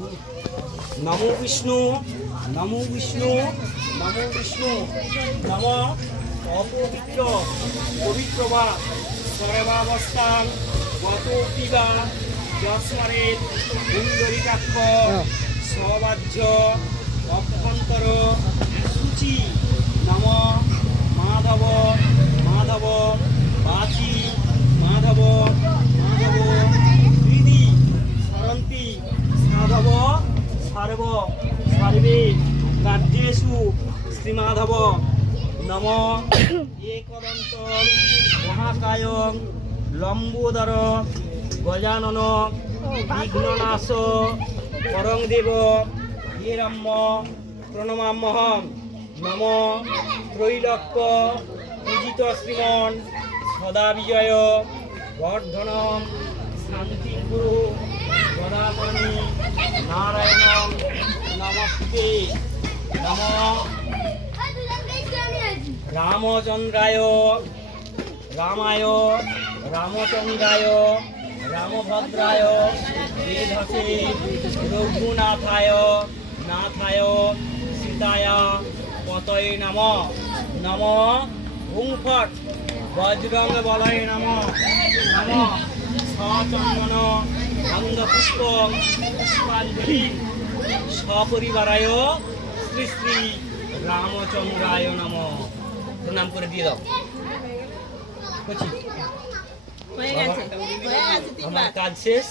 নমো বিষ্ণু নমো বিষ্ণু নমো বিষ্ণু নম অপবিত্র পবিত্র বা সর্বাবস্থান গত পিবা যস্মরের সুন্দরিকাক্ষ সবাহ্য অভ্যন্তর সূচি নম মাধব মাধব বাচি মাধব মাধব হৃদি সরন্তি সাধব সর্ব সর্বে কার্যেষু শ্রীমাধব নম একদন্ত মহাকায় লম্বোদর গজানন বিঘ্ননাশ পরংদেব হিরম্য প্রণমাম্যহম নম ত্রৈলোক্য পূজিত শ্রীমন সদা বিজয় বর্ধনম শান্তি গুরু গদাপাণি নারায়ণম নমস্তে নম রামচন্দ্রায় রামায় রামচন্দ্রায় রামভদ্রায় বেধসে রঘুনাথায় নাথায় সীতায় পতয়ে নম নম হুং ফট বজ্রং বলয়ে নম নম সচন্দন অঙ্গপুষ্প পুষ্পাঞ্জলি সপরিবারায় শ্রী শ্রী রামচন্দ্রায় নম। প্রণাম করে দিয়ে দাও। আমার কাজ শেষ।